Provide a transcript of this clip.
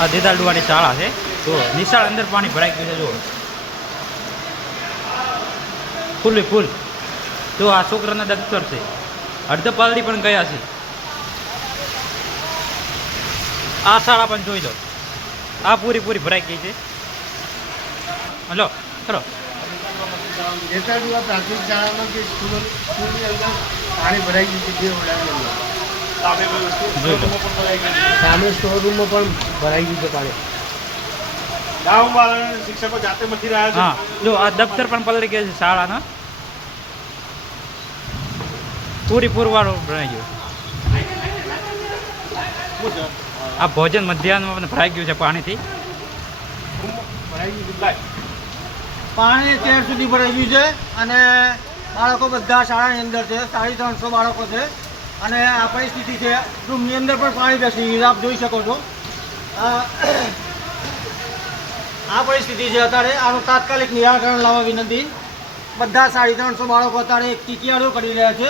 આ દેદાલડુવાળી શાળા છે. તો નિશાળ અંદર પાણી ભરાઈ ગયું છે, જુઓ. ફૂલે ફૂલ. જો આ છોકરાના દફતર છે. અડધા પણ ગયા છે. આ શાળા પણ જોઈ લો. આ પૂરી પૂરી ભરાઈ ગઈ છે. હલો ખરો પાણી ભરાઈ ગયું છે સામે સ્ટોર પણ ભરાઈ ગયું છે પાણી. ગામવાળા શિક્ષકો જાતે મથી રહ્યા છે. હા. જો આ દફતર પણ પલળી ગયા છે શાળાના. પૂરી પૂરવાળું ભરાઈ ગયું આ ભોજન મધ્યાહનમાં પણ ભરાઈ ગયું છે પાણીથી. ભરાઈ ગયું છે. લાય. પાણી અત્યાર સુધી ભરાઈ ગયું છે અને બાળકો બધા શાળાની અંદર છે. સાડી ત્રણસો બાળકો છે. અને આ પરિસ્થિતિ છે, રૂમની અંદર પણ પાણી બેસી આપ જોઈ શકો છો. આ પરિસ્થિતિ છે અત્યારે. આનું તાત્કાલિક નિરાકરણ લાવવા વિનંતી. બધા સાડી ત્રણસો બાળકો અત્યારે એક ચીચિયાળો કરી રહ્યા છે.